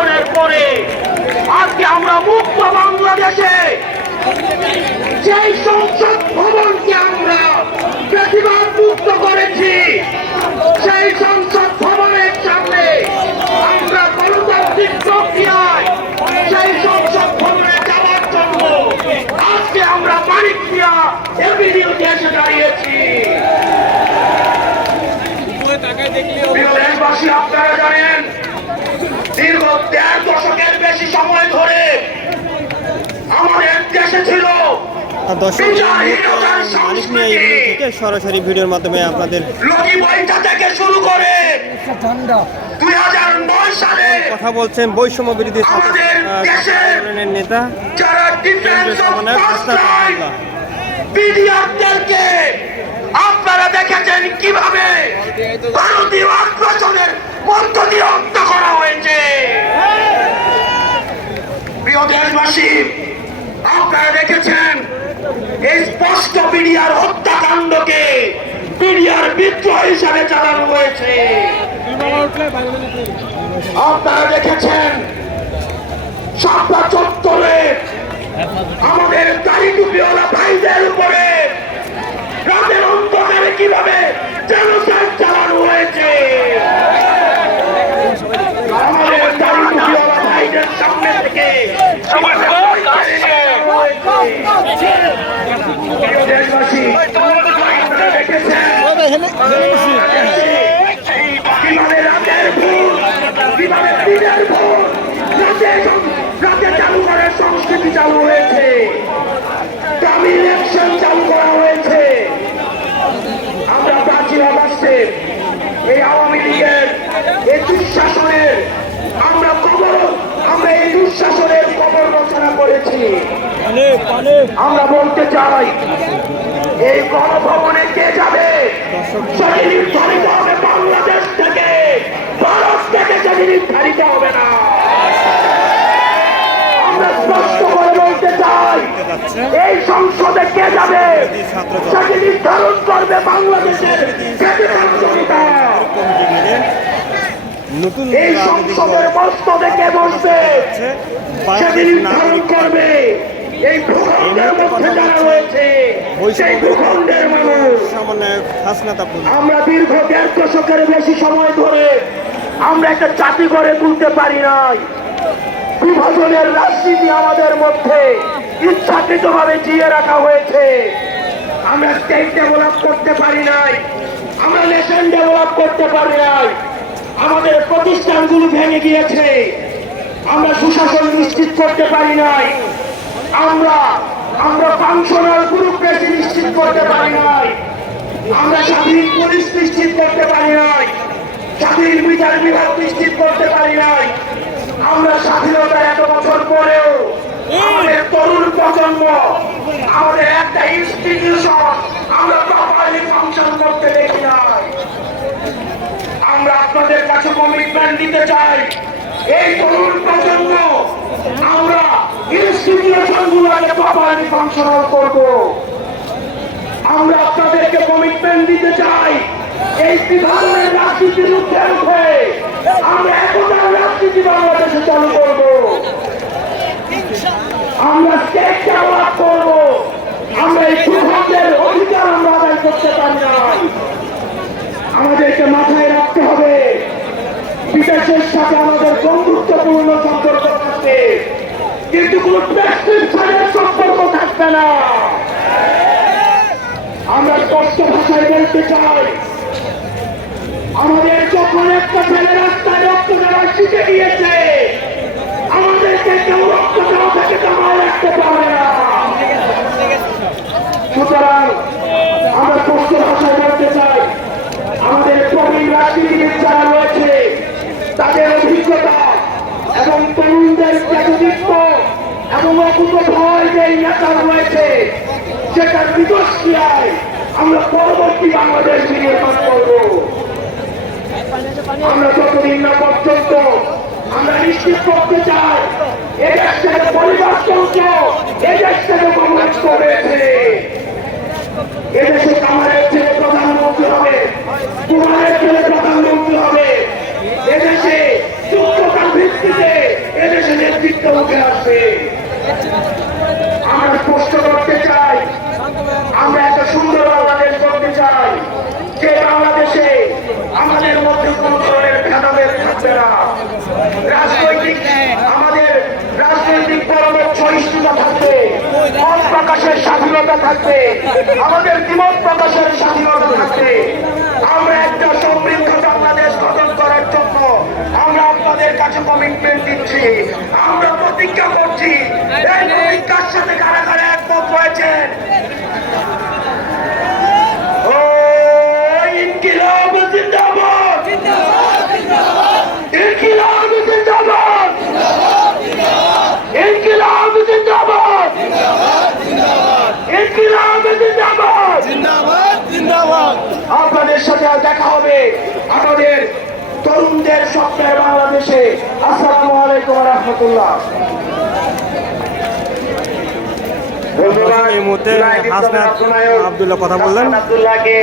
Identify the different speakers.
Speaker 1: ভবনের পরে আজকে আমরা মুক্ত বাংলাদেশে সেই সংসদ ভবনকে আমরা প্রতিবাদ মুক্ত করেছি, সেই সংসদ ভবনের সামনে আমরা গণতান্ত্রিক প্রক্রিয়ায় সেই সংসদ ভবনে যাওয়ার জন্য আজকে আমরা মানিক দিয়া এভিনিউতে এসে দাঁড়িয়েছি। আপনারা জানেন দীর্ঘ দেড় দশকের বেশি সময় ধরে আমাদের দেশে ছিল
Speaker 2: দর্শক মানিক মিয়া এভিনিউ থেকে সরাসরি ভিডিওর মাধ্যমে আপনাদের
Speaker 1: থেকে শুরু করে
Speaker 2: কথা বলছেন বৈষম্য বিরোধী নেতা কেন্দ্রীয় সমন্বয়ক হাসনাত আবদুল্লাহ।
Speaker 1: বিডিআরদেরকে আপনারা দেখেছেন কীভাবে? ভারতীয় আগ্রাসনের দিয়ে করা হয়েছে। প্রিয় দেশবাসী, আপনারা দেখেছেন এই স্পষ্ট হত্যাকাণ্ডকে বিদ্রোহ হিসাবে চালানো হয়েছে। আপনারা দেখেছেন সাতটা চত্বরে আমাদের দাড়ি টুপিওয়ালা ভাইদের উপরে রাতের অন্ধকারে কীভাবে হয়েছে? রাতে চালু করার সংস্কৃতি চালু হয়েছে দামি ইলেকশন চালু করা হয়েছে আমরা পাঁচই অগস্টে এই আওয়ামী লীগের এই দুঃশাসনের আমরা কবর আমরা এই দুঃশাসনের কবর রচনা করেছি। আমরা বলতে চাই, এই গণভবনে কে যাবে? নির্ধারিত হবে বাংলাদেশ থেকে। ভারত থেকে সেটি নির্ধারিত হবে না। আমরা স্পষ্ট বলতে চাই, এই সংসদে কে যাবে? নির্ধারণ করবে বাংলাদেশের
Speaker 2: নতুন
Speaker 1: এই সংসদের
Speaker 2: দল
Speaker 1: মস্তদে বসবে। নির্ধারণ করবে। এই ভূখণ্ডের মধ্যে যারা রয়েছে সেই ভূখণ্ডের মানুষ। আমরা দীর্ঘ দেড় দশকের বেশি সময় ধরে আমরা একটা জাতি করে তুলতে পারি নাই। বিভাজনের রাজনীতি আমাদের মধ্যে ইচ্ছাকৃতভাবে জিয়ে রাখা হয়েছে। আমরা স্টেট ডেভেলপ করতে পারি নাই। আমরা নেশন ডেভেলপ করতে পারি নাই। আমাদের প্রতিষ্ঠানগুলো ভেঙে গিয়েছে। আমরা সুশাসন নিশ্চিত করতে পারি নাই। আমরা আমরা ফাংশনাল ব্যুরোক্রেসি নিশ্চিত করতে পারি নাই। আমরা স্বাধীন পুলিশ নিশ্চিত করতে পারি নাই। স্বাধীন বিচার বিভাগ নিশ্চিত করতে পারি নাই। আমরা স্বাধীনতা এত বছর পরেও আমাদের তরুণ প্রজন্ম, আমাদের একটা ইনস্টিটিউশন আমরা ফাংশন করতে দেখি নাই আমরা আপনাদের কাছে কমিটমেন্ট দিতে চাই, এই তরুণ প্রজন্ম, আমরা ইনস্টিটিউশন গুলোকে প্রপারলি ফাংশনাল করব। আমরা আপনাদেরকে কমিটমেন্ট দিতে চাই, এই বিধানের রাজনীতির আমরা একতার রাজনীতি বাংলাদেশে চালু করব। আমরা স্টেট ডেভেলপ করব আমরা এই ভূখণ্ডের অধিকার আমরা আদায় করতে পারি নাই আমাদেরকে মাথায় রাখতে হবে বিদেশের সাথে আমাদের বন্ধুত্বপূর্ণ সম্পর্ক থাকবে। কিন্তু কোন প্রেসক্রিপশনের সম্পর্ক থাকবে না। আমরা স্পষ্ট ভাষায় বলতে চাই, আমাদের যখন একটা ছেলে রাস্তায় রক্ত দেওয়া শিখে গিয়েছে আমাদেরকে কেউ রক্ত দেওয়া থেকে জামায় রাখতে পারে না সুতরাং আমরা স্পষ্ট ভাষায় বলতে চাই আমাদের প্রবীণ রাজনীতিবিদ যারা রয়েছে তাদের অভিজ্ঞতা এবং তরুণদের ত্যাগদীপ্ত এবং অকুত ভয় নেতা রয়েছে। সেটার বিদস্ক্রিয়ায় আমরা পরবর্তী বাংলাদেশ নির্মাণ করব। আমরা যতদিন না পর্যন্ত, আমরা নিশ্চিত করতে চাই, এদেশ থেকে পরিবারতন্ত্র এদেশ থেকে কংগ্রেস করেছে। এদেশে কামারের ছেলে প্রধানমন্ত্রী হবে, কুমারের ছেলে প্রধানমন্ত্রী হবে। এদেশে যোগ্যতার ভিত্তিতে আমাদের মধ্যে কোন ধরনের ভেদাভেদ থাকবে না। রাজনৈতিক, আমাদের রাজনৈতিক কর্ম সহিষ্ণুতা থাকবে, মত প্রকাশের স্বাধীনতা থাকবে, আমাদের জীবন প্রকাশের স্বাধীনতা থাকবে। আমরা একটা সমৃদ্ধ বাংলাদেশ গঠন করার জন্য আমরা আপনাদের কাছে কমিটমেন্ট দিচ্ছি। আমরা প্রতিজ্ঞা করছি হবে। আমাদের তরুণদের সপ্তাহে বাংলাদেশে আসসালামু আলাইকুম রহমতুল্লাহ।
Speaker 2: এই মুহূর্তে হাসনাত আবদুল্লাহ কথা বললেন।
Speaker 1: আব্দুল্লাহকে